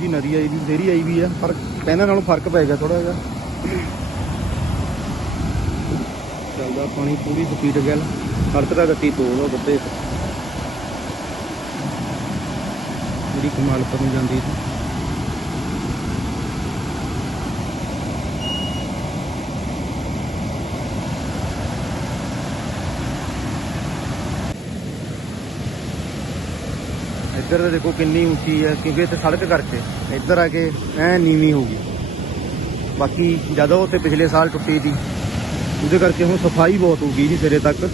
ਜੀ, ਨਦੀ ਆਈ ਵੀ ਬਥੇਰੀ ਆਈ ਵੀ ਆ, ਪਰ ਪਹਿਲਾਂ ਨਾਲੋਂ ਫ਼ਰਕ ਪੈ ਗਿਆ ਥੋੜਾ ਜਿਹਾ। ਚੱਲਦਾ ਪਾਣੀ ਪੂਰੀ ਸਪੀਡ ਗੱਲ ਸੜਕ ਦਾ ਗੱਤੀ ਤੋੜ ਉਹ ਗੱਤੇ ਜਿਹੜੀ ਕਮਾਲ ਪਰ ਨੂੰ ਜਾਂਦੀ ਸੀ। ਇੱਧਰ ਤਾਂ ਦੇਖੋ ਕਿੰਨੀ ਉੱਚੀ ਹੈ, ਕਿਉਂਕਿ ਇੱਥੇ ਸੜਕ ਕਰਕੇ ਇੱਧਰ ਆ ਕੇ ਐ ਨੀਵੀਂ ਹੋ ਗਈ। ਬਾਕੀ ਜਦੋਂ ਉੱਥੇ ਪਿਛਲੇ ਸਾਲ ਟੁੱਟੀ ਸੀ, ਉਹਦੇ ਕਰਕੇ ਹੁਣ ਸਫ਼ਾਈ ਬਹੁਤ ਹੋ ਗਈ ਜੀ ਸਿਰੇ ਤੱਕ।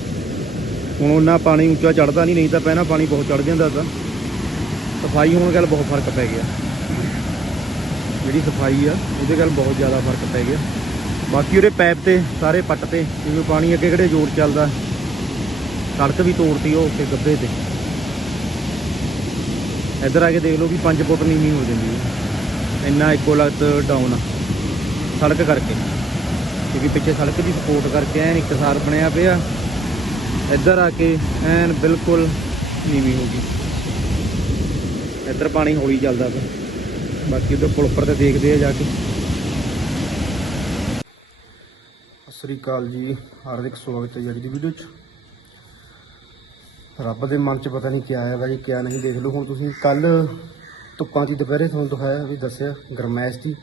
ਹੁਣ ਉਹਨਾਂ ਪਾਣੀ ਉੱਚਾ ਚੜਦਾ ਨਹੀਂ ਨਹੀਂ ਤਾਂ ਪਹਿਲਾਂ ਪਾਣੀ ਬਹੁਤ ਚੜ ਜਾਂਦਾ ਤਾਂ। ਸਫ਼ਾਈ ਹੋਣ ਗੱਲ ਬਹੁਤ ਫ਼ਰਕ ਪੈ ਗਿਆ। ਜਿਹੜੀ ਸਫ਼ਾਈ ਆ, ਉਹਦੇ ਗੱਲ ਬਹੁਤ ਜ਼ਿਆਦਾ ਫ਼ਰਕ ਪੈ ਗਿਆ। ਬਾਕੀ ਉਹਦੇ ਪੈਪ ਤੇ, ਸਾਰੇ ਪੱਟ ਤੇ, ਕਿਉਂਕਿ ਪਾਣੀ ਅੱਗੇ ਕਿਹੜੇ ਜ਼ੋਰ ਚੱਲਦਾ। ਸੜਕ ਵੀ ਤੋੜਤੀ ਉਹ ਉੱਥੇ ਗੱਬੇ ਤੇ। ਇੱਧਰ ਆ ਕੇ ਦੇਖ ਲਓ ਵੀ 5 ਫੁੱਟ ਨੀਵੀਂ ਹੋ ਜਾਂਦੀ ਹੈ। ਇੰਨਾ ਇੱਕੋ ਲਗਤ ਡਾਊਨ ਆ, ਸੜਕ ਕਰਕੇ। ਕਿਉਂਕਿ ਪਿੱਛੇ ਸੜਕ ਦੀ ਸਪੋਰਟ ਕਰਕੇ ਐਨ ਇੱਕਸਾਰ ਬਣਿਆ ਪਿਆ। ਇੱਧਰ ਆ ਕੇ ਐਨ ਬਿਲਕੁਲ ਨੀਵੀਂ ਹੋ ਗਈ। ਇੱਧਰ ਪਾਣੀ ਹੌਲੀ ਚੱਲਦਾ ਪਿਆ। ਬਾਕੀ ਉਧਰ ਪੁਲ ਉੱਪਰ ਤੇ ਦੇਖਦੇ ਆ ਜਾ ਕੇ। ਸਤਿ ਸ੍ਰੀ ਅਕਾਲ ਜੀ। ਹਾਰਦਿਕ ਸਵਾਗਤ ਹੈ ਜੀ ਅੱਜ ਦੀ ਵੀਡੀਓ 'ਚ। ਰੱਬ ਦੇ ਮਨ 'ਚ ਪਤਾ ਨਹੀਂ ਕਿਆ ਆਇਆ ਜੀ, ਕਿਆ ਨਹੀਂ, ਦੇਖ ਲਓ ਹੁਣ ਤੁਸੀਂ। ਕੱਲ ਧੁੱਪਾਂ 'ਚ ਦੁਪਹਿਰੇ ਤੁਹਾਨੂੰ ਦਿਖਾਇਆ ਵੀ ਦੱਸਿਆ, ਗਰਮੈਸ਼ ਦੀ।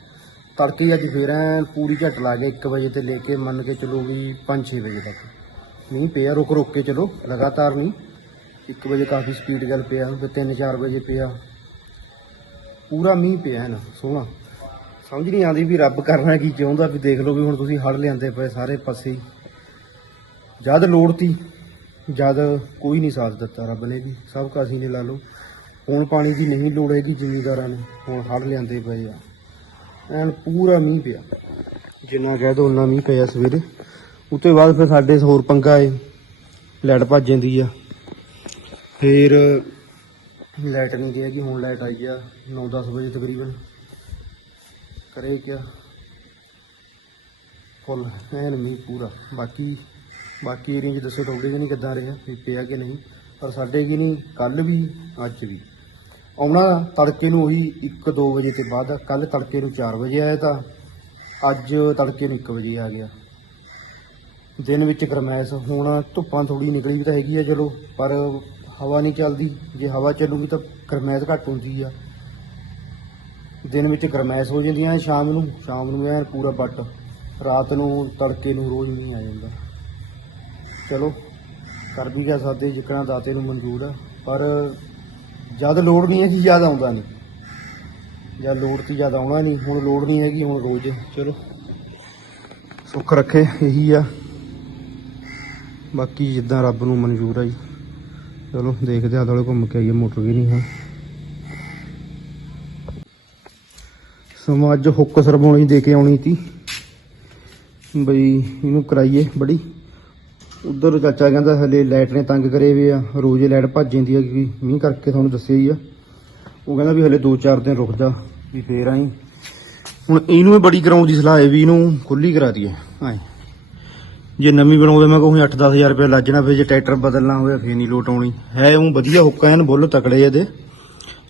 ਤੜਕੇ ਅੱਜ ਫੇਰ ਐ ਪੂਰੀ ਝੱਟ ਲਾ ਕੇ 1 ਵਜੇ ਤੇ ਲੈ ਕੇ ਮੰਨ ਕੇ ਚਲੋ ਵੀ 5-6 ਵਜੇ ਤੱਕ। ਮੀਂਹ ਪਿਆ, ਰੁਕ ਰੁਕ ਕੇ ਚਲੋ, ਲਗਾਤਾਰ ਨਹੀਂ 1 ਵਜੇ ਕਾਫੀ ਸਪੀਡ ਗੱਲ ਪਿਆ, ਫਿਰ 3-4 ਵਜੇ ਪਿਆ। ਪੂਰਾ ਮੀਂਹ ਪਿਆ ਹੈ ਨਾ ਸੋਹਣਾ। ਸਮਝ ਨਹੀਂ ਆਉਂਦੀ ਵੀ ਰੱਬ ਕਰਨਾ ਕੀ ਚਾਹੁੰਦਾ ਵੀ ਦੇਖ ਲਓ ਵੀ ਹੁਣ ਤੁਸੀਂ ਹੜ ਲਿਆਂਦੇ ਪਏ ਸਾਰੇ ਪਾਸੇ ਹੀ। ਜਦ ਲੋੜ ਤੀ। ਜਦ ਕੋਈ ਨਹੀਂ ਸਾਥ ਦਿੱਤਾ ਰੱਬ ਨੇ ਜੀ, ਸਭ ਕਾਸੀ ਨੇ ਲਾ ਲਓ। ਹੁਣ ਪਾਣੀ ਦੀ ਨਹੀਂ ਲੋੜ ਹੈਗੀ ਜ਼ਿਮੀਂਦਾਰਾਂ ਨੂੰ, ਹੁਣ ਹੜ੍ਹ ਲਿਆਂਦੇ ਪਏ ਆ। ਐਨ ਪੂਰਾ ਮੀਂਹ ਪਿਆ। ਜਿੰਨਾ ਕਹਿ ਦੋ ਉਨਾ ਮੀਂਹ ਪਿਆ ਸਵੇਰੇ। ਉਸ ਤੋਂ ਬਾਅਦ ਫਿਰ ਸਾਡੇ ਹੋਰ ਪੰਗਾ ਏ ਲਾਈਟ ਭੱਜ ਜਾਂਦੀ ਆ। ਫਿਰ ਲਾਈਟ ਨਹੀਂ ਦੀ ਹੈਗੀ, ਹੁਣ ਲਾਈਟ ਆਈ ਆ 9-10 ਵਜੇ ਤਕਰੀਬਨ। ਕਰੇ ਕਿਆ? ਫੁੱਲ, ਐਨ ਮੀਂਹ ਪੂਰਾ। ਬਾਕੀ ਬਾਕੀ ਏਰੀਆ ਵੀ ਦੱਸੋ ਤੁਹਾਡੇ ਕਿ ਨਹੀਂ ਕਿੱਦਾਂ ਰਿਹਾ, ਵੀ ਪਿਆ ਕਿ ਨਹੀਂ, ਪਰ ਸਾਡੇ ਕੀ ਨਹੀਂ ਕੱਲ ਵੀ, ਅੱਜ ਵੀ। ਆਉਣਾ ਤੜਕੇ ਨੂੰ ਉਹੀ 1-2 ਵਜੇ ਤੇ ਬਾਅਦ ਕੱਲ ਤੜਕੇ ਨੂੰ 4 ਵਜੇ ਆਇਆ ਤਾਂ, ਅੱਜ ਤੜਕੇ ਨੂੰ 1 ਵਜੇ ਆ ਗਿਆ। ਦਿਨ ਵਿੱਚ ਗਰਮੈਸ਼, ਹੁਣ ਧੁੱਪਾਂ ਥੋੜੀ ਨਿਕਲੀ ਵੀ ਤਾਂ ਹੈਗੀ ਆ ਚਲੋ, ਪਰ ਹਵਾ ਨਹੀਂ ਚੱਲਦੀ। ਜੇ ਹਵਾ ਚੱਲੂਗੀ ਤਾਂ ਗਰਮੈਸ਼ ਘੱਟ ਹੁੰਦੀ ਆ। ਦਿਨ ਵਿੱਚ ਗਰਮੈਸ਼ ਹੋ ਜਾਂਦੀਆਂ ਸ਼ਾਮ ਨੂੰ ਸ਼ਾਮ ਨੂੰ ਐਨ ਪੂਰਾ ਬੱਟ ਰਾਤ ਨੂੰ ਤੜਕੇ ਨੂੰ ਰੋਜ਼ ਨਹੀਂ ਆ ਜਾਂਦਾ। ਚਲੋ, ਕਰ ਵੀ ਗਿਆ ਸਕਦੇ ਜਿੱਕਣਾ ਦਾਤੇ ਨੂੰ ਮਨਜ਼ੂਰ ਆ। ਪਰ ਜਦ ਲੋੜ ਨਹੀਂ ਹੈ ਜੀ ਜਦ ਆਉਂਦਾ ਨਹੀਂ। ਜਦ ਲੋੜ ਤੇ ਜਦ ਆਉਣਾ ਨਹੀਂ, ਹੁਣ ਲੋੜ ਨਹੀਂ ਹੈਗੀ, ਹੁਣ ਰੋਜ਼ ਚਲੋ, ਸੁੱਖ ਰੱਖੇ, ਇਹੀ ਆ। ਬਾਕੀ ਜਿੱਦਾਂ ਰੱਬ ਨੂੰ ਮਨਜ਼ੂਰ ਆ ਜੀ। ਚਲੋ, ਦੇਖਦੇ ਆ ਥੋੜੇ ਘੁੰਮ ਕੇ ਆਈਏ ਮੋਟਰ ਵੀ ਨਹੀਂ, ਹਾਂ। ਸਮਾਂ ਅੱਜ ਹੁੱਕ ਸਰਬੋਣੀ ਦੇ ਕੇ ਆਉਣੀ ਸੀ ਬਈ, ਇਹਨੂੰ ਕਰਾਈਏ, ਬੜੀ। ਉਧਰ ਚਾਚਾ ਕਹਿੰਦਾ ਹਲੇ ਲਾਈਟ ਨੇ ਤੰਗ ਕਰੇ ਵੇ ਆ ਰੋਜ਼ ਲਾਈਟ ਭੱਜ ਜਾਂਦੀ ਆ ਕਿ ਮੀਂਹ ਕਰਕੇ ਤੁਹਾਨੂੰ ਦੱਸਿਆ ਹੀ ਆ। ਉਹ ਕਹਿੰਦਾ ਵੀ ਹਲੇ 2-4 ਦਿਨ ਰੁਕ ਜਾ ਵੀ ਫੇਰ ਆਈ। ਹੁਣ ਇਹਨੂੰ ਵੀ ਬੜੀ ਕਰਾਉਣ ਦੀ ਸਲਾਹ ਹੈ ਵੀ ਇਹਨੂੰ ਖੁੱਲੀ ਕਰਾ ਦਈਏ। ਹਾਂ ਜੇ ਨਵੀਂ ਬਣਾਉਂਦੇ ਮੈਂ ਕਹੂੰ 8-10000 ਰੁਪਏ ਲੱਜਣਾ ਫਿਰ ਜੇ ਟਰੈਕਟਰ ਬਦਲਣਾ ਹੋਇਆ ਫੇਰ ਨਹੀਂ ਲੋਟ ਆਉਣੀ। ਹੈ ਉਹ ਵਧੀਆ ਹੁੱਕਾ ਐਨ ਬੁੱਲ ਤਕੜੇ ਇਹਦੇ।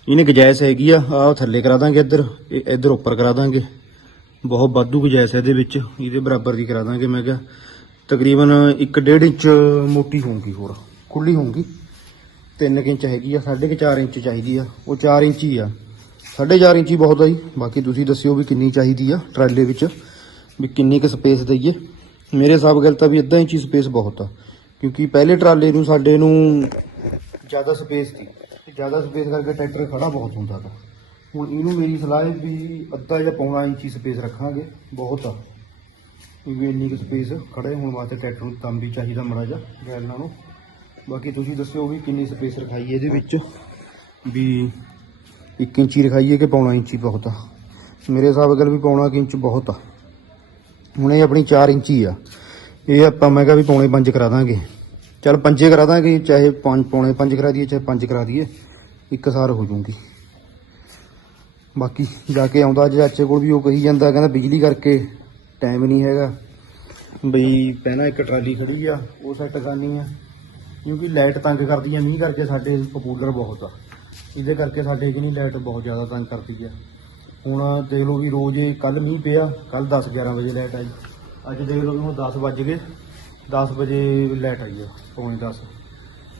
ਇਹਨੇ ਗੁੰਜਾਇਸ਼ ਹੈਗੀ ਆ ਆ ਥੱਲੇ ਕਰਾ ਦਾਂਗੇ ਇੱਧਰ ਇਹ ਇੱਧਰ ਉੱਪਰ ਕਰਾ ਦਾਂਗੇ। ਬਹੁਤ ਵਾਧੂ ਗੁੰਜਾਇਸ਼ ਹੈ ਇਹਦੇ ਵਿੱਚ ਇਹਦੇ ਬਰਾਬਰ ਦੀ ਕਰਾ ਦਾਂਗੇ। ਮੈਂ ਕਿਹਾ ਤਕਰੀਬਨ 1.5 ਇੰਚ ਮੋਟੀ ਹੋਊਗੀ ਹੋਰ ਖੁੱਲੀ ਹੋਊਗੀ। 3 ਇੰਚ ਹੈਗੀ ਆ 4.5 ਇੰਚ ਚਾਹੀਦੀ ਆ। ਉਹ 4 ਇੰਚ ਹੀ ਆ। 4.5 ਇੰਚ ਹੀ ਬਹੁਤ ਆ ਜੀ। ਬਾਕੀ ਤੁਸੀਂ ਦੱਸਿਓ ਵੀ ਕਿੰਨੀ ਚਾਹੀਦੀ ਆ ਟਰਾਲੇ ਵਿੱਚ, ਵੀ ਕਿੰਨੀ ਕੁ ਸਪੇਸ ਦਈਏ। ਮੇਰੇ ਹਿਸਾਬ ਗੱਲ ਤਾਂ ਵੀ ਅੱਧਾ ਇੰਚੀ ਸਪੇਸ ਬਹੁਤ ਆ। ਕਿਉਂਕਿ ਪਹਿਲੇ ਟਰਾਲੇ ਨੂੰ ਸਾਡੇ ਨੂੰ ਜ਼ਿਆਦਾ ਸਪੇਸ ਸੀ। ਜ਼ਿਆਦਾ ਸਪੇਸ ਕਰਕੇ ਟਰੈਕਟਰ ਖੜਾ ਬਹੁਤ ਹੁੰਦਾ ਤਾ। ਹੁਣ ਇਹਨੂੰ ਮੇਰੀ ਸਲਾਹ ਹੈ ਵੀ ਅੱਧਾ ਜਾਂ ਪੌਣਾ ਇੰਚੀ ਸਪੇਸ ਰੱਖਾਂਗੇ। ਬਹੁਤ ਆ। ਕਿਉਂਕਿ ਇੰਨੀ ਕੁ ਸਪੇਸ ਖੜੇ ਹੋਣ ਵਾਸਤੇ ਟਰੈਕਟਰ ਨੂੰ ਕੰਮ ਵੀ ਚਾਹੀਦਾ ਮੜਾ ਜਾ ਗੈਲ ਨਾਲੋਂ। ਬਾਕੀ ਤੁਸੀਂ ਦੱਸਿਓ ਵੀ ਕਿੰਨੀ ਸਪੇਸ ਰਖਾਈ ਇਹਦੇ ਵਿੱਚ, ਵੀ 1 ਇੰਚੀ ਰਖਾਈਏ ਕਿ ਪੌਣਾ ਇੰਚੀ ਬਹੁਤ ਆ? ਮੇਰੇ ਹਿਸਾਬ ਨਾਲ ਵੀ ਪੌਣਾ ਕੁ ਇੰਚ ਬਹੁਤ ਆ। ਹੁਣ ਇਹ ਆਪਣੀ 4 ਇੰਚੀ ਆ। ਇਹ ਆਪਾਂ ਮੈਂ ਕਿਹਾ ਵੀ ਪੌਣੇ 5 ਕਰਾ ਦਾਂਗੇ। ਚੱਲ ਪੰਜੇ ਕਰਾ ਦਾਂਗੇ, ਚਾਹੇ 5 ਪੌਣੇ 5 ਕਰਾ ਦਈਏ, ਚਾਹੇ 5 ਕਰਾ ਦਈਏ, ਇੱਕ ਸਾਰ ਹੋ ਜੂਗੀ ਬਾਕੀ ਜਾ ਕੇ ਆਉਂਦਾ ਅੱਜ ਚਾਚੇ ਕੋਲ ਵੀ ਉਹ ਕਹੀ ਜਾਂਦਾ, ਕਹਿੰਦਾ ਬਿਜਲੀ ਕਰਕੇ ਟਾਈਮ ਨਹੀਂ ਹੈਗਾ। ਬਈ ਪਹਿਲਾਂ ਇੱਕ ਟਰਾਲੀ ਖੜੀ ਆ, ਉਹ ਸੈੱਟ ਕਰਨੀ ਆ। ਕਿਉਂਕਿ ਲਾਈਟ ਤੰਗ ਕਰਦੀ ਆ, ਮੀਂਹ ਕਰਕੇ ਸਾਡੇ ਪਪੂਲਰ ਬਹੁਤ ਆ। ਇਹਦੇ ਕਰਕੇ ਸਾਡੇ ਕਿ ਨਹੀਂ ਲਾਈਟ ਬਹੁਤ ਜ਼ਿਆਦਾ ਤੰਗ ਕਰਦੀ ਆ। ਹੁਣ ਦੇਖ ਲਓ ਵੀ ਰੋਜ਼ ਕੱਲ ਮੀਂਹ ਪਿਆ ਕੱਲ 10 11 ਵਜੇ ਲਾਈਟ ਆਈ। ਅੱਜ ਦੇਖ ਲਓ ਵੀ ਹੁਣ 10 ਵੱਜ ਗਏ 10 ਵਜੇ ਲਾਈਟ ਆਈ ਆ, ਪੌਣੇ 10